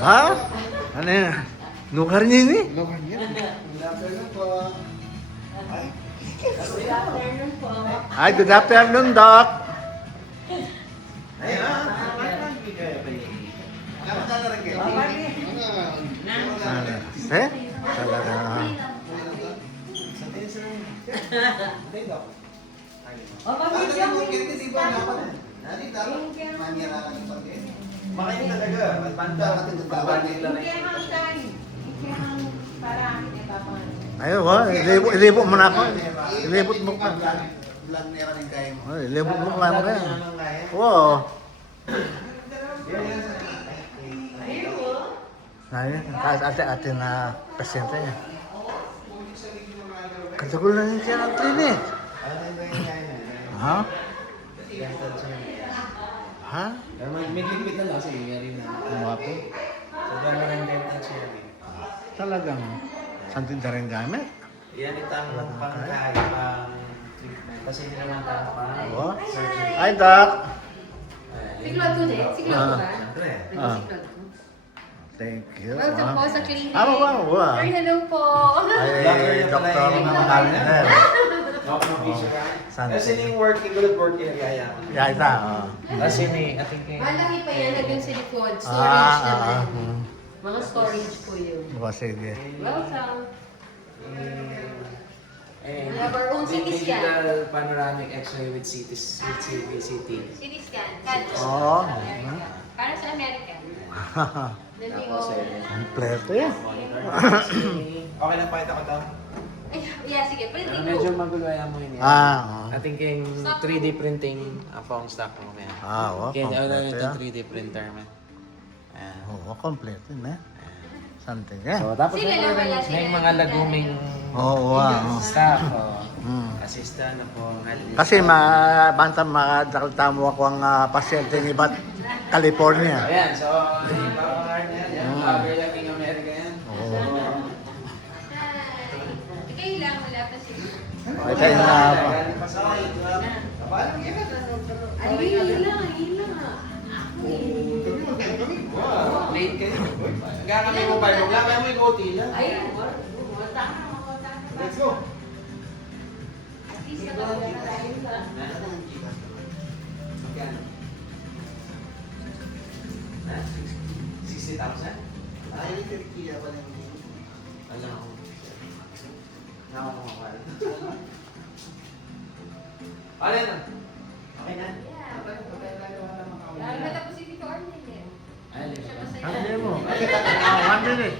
Ha? Ano yan? Lugar niya ini? Lugar niya. Good afternoon po. Good afternoon po. Ay, good afternoon, Doc. Ay, Kamusta na rin kayo? Eh? Talaga. Makain talaga. Banda. Ayun, ilibot mo na ako. Ilibot mo ka. Vlog nera rin kayo mo. Ay, ilibot mo ka mo yan. Oo. Ayun, ate na pasyente niya. Katagal na niya siya ng clinic. Ha? Ha? May limit na lang kasi rin na. Umapo? So, gano'n rin dental siya. Talagang santin na rin gamit. Yan itang pangkain, pang treatment. Kasi hindi naman tayo pang Oo. surgery. Ay, Doc. Siklod ko din? Siklod ko ba? Siyempre. Ah. Siklod ko. Thank you. Welcome po sa clinic. Wow. Sir, hello po. Ay, Dr. Makaliner. Doctor Fisher. Saan? Kasi yung work, good work area yan. Yeah, ita. Kasi ni, I think Malaki pa yan, naging sa likod. Storage naman. Hmm. Mga storage po yun. O, sige. Welcome. eh, We have our own CT scan. digital panoramic x-ray with CT. CT scan. CAT. Oo. Para sa American. Tapos Kompleto yan. okay lang pakita ko to. Ay, yeah, sige. Pwede Medyo ko. magulo yan mo yun. Oo. I think yung 3D printing ang stock mo kaya. Oo, Kaya kompleto ito yan. 3D printer man. Ayan. Oo, kompleto yun eh. Something yan. So, tapos Sila lang wala sila. may mga laguming Oo, wow. staff, oh. Hmm. Assistant na po. Kasi banta makadakal ako ang pasyente ni Bat California. Ayan, so, yung power niya, yan. Power lang King America yan. Oo. Kayo lang, wala pa sila. Ay, tayo na. Galing pa sa akin. Ay, hila. Late kayo. Gagawin mo pa yung gagawin mo yung OT lang. Ay, wala. Let's go. At least nakakalain ka. Magkano? 60,000? Ay, kaya pala yung Alam ko. Nakakumawal. Ano yan? Okay na? Lalo na tapos si Tito Arnel eh. Ayun. Siya pa sa Sabi mo. 1 minute.